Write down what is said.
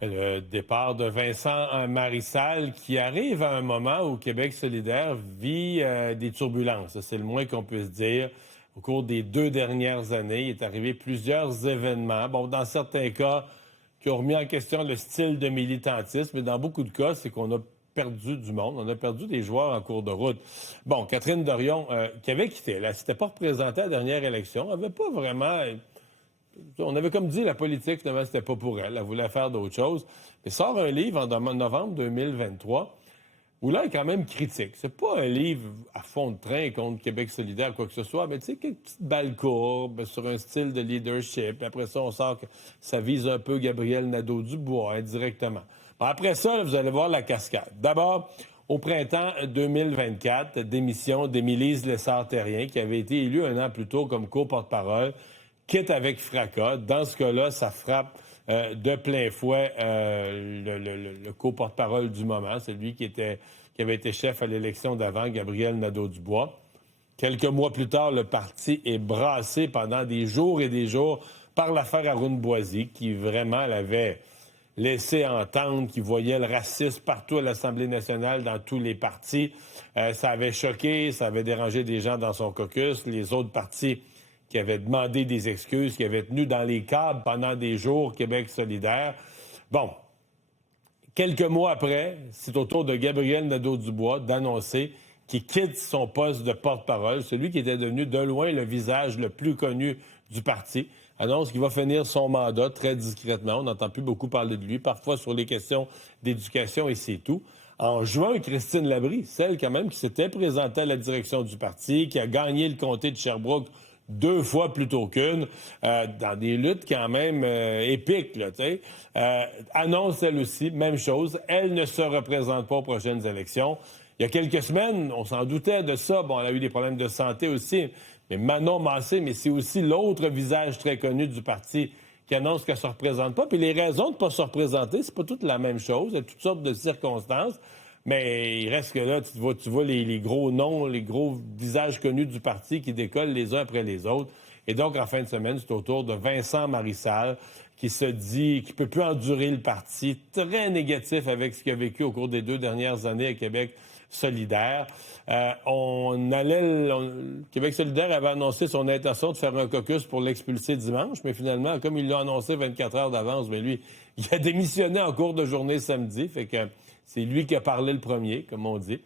Le départ de Vincent Marissal qui arrive à un moment où Québec solidaire vit des turbulences. C'est le moins qu'on puisse dire. Au cours des 2 dernières années, il est arrivé plusieurs événements. Bon, dans certains cas, qui ont remis en question le style de militantisme, mais dans beaucoup de cas, c'est qu'on a perdu du monde. On a perdu des joueurs en cours de route. Bon, Catherine Dorion, qui avait quitté, elle ne s'était pas représentée à la dernière élection, n'avait pas vraiment... On avait comme dit, la politique, finalement, c'était pas pour elle. Elle voulait faire d'autres choses. Mais sort un livre en novembre 2023 où là, elle est quand même critique. C'est pas un livre à fond de train contre Québec solidaire, quoi que ce soit, mais tu sais, quelques petites balles courbes sur un style de leadership. Après ça, on sort que ça vise un peu Gabriel Nadeau-Dubois indirectement. Bon, après ça, là, vous allez voir la cascade. D'abord, au printemps 2024, démission d'Émilise Lessard-Terrien, qui avait été élue un an plus tôt comme co-porte-parole, quitte avec fracas. Dans ce cas-là, ça frappe de plein fouet le co-porte-parole du moment, celui qui avait été chef à l'élection d'avant, Gabriel Nadeau-Dubois. Quelques mois plus tard, le parti est brassé pendant des jours et des jours par l'affaire Arun Boisy, qui vraiment l'avait laissé entendre qu'il voyait le racisme partout à l'Assemblée nationale, dans tous les partis. Ça avait choqué, ça avait dérangé des gens dans son caucus. Les autres partis qui avaient demandé des excuses, qui avaient tenu dans les câbles pendant des jours Québec solidaire. Bon, quelques mois après, c'est au tour de Gabriel Nadeau-Dubois d'annoncer qu'il quitte son poste de porte-parole, celui qui était devenu de loin le visage le plus connu du parti. Annonce qu'il va finir son mandat très discrètement. On n'entend plus beaucoup parler de lui, parfois sur les questions d'éducation et c'est tout. En juin, Christine Labrie, celle quand même qui s'était présentée à la direction du parti, qui a gagné le comté de Sherbrooke 2 fois plutôt qu'une, dans des luttes quand même épiques, là, tu sais. Annonce, elle aussi, même chose, elle ne se représente pas aux prochaines élections. Il y a quelques semaines, on s'en doutait de ça. Bon, elle a eu des problèmes de santé aussi. Mais Manon Massé, mais c'est aussi l'autre visage très connu du parti qui annonce qu'elle ne se représente pas. Puis les raisons de ne pas se représenter, c'est pas toutes la même chose. Il y a toutes sortes de circonstances. Mais il reste que là, tu vois les gros noms, les gros visages connus du parti qui décollent les uns après les autres. Et donc, en fin de semaine, c'est au tour de Vincent Marissal qui se dit qu'il ne peut plus endurer le parti, très négatif avec ce qu'il a vécu au cours des 2 dernières années à Québec solidaire. Québec solidaire avait annoncé son intention de faire un caucus pour l'expulser dimanche, mais finalement, comme il l'a annoncé 24 heures d'avance, mais lui, il a démissionné en cours de journée samedi, fait que c'est lui qui a parlé le premier, comme on dit.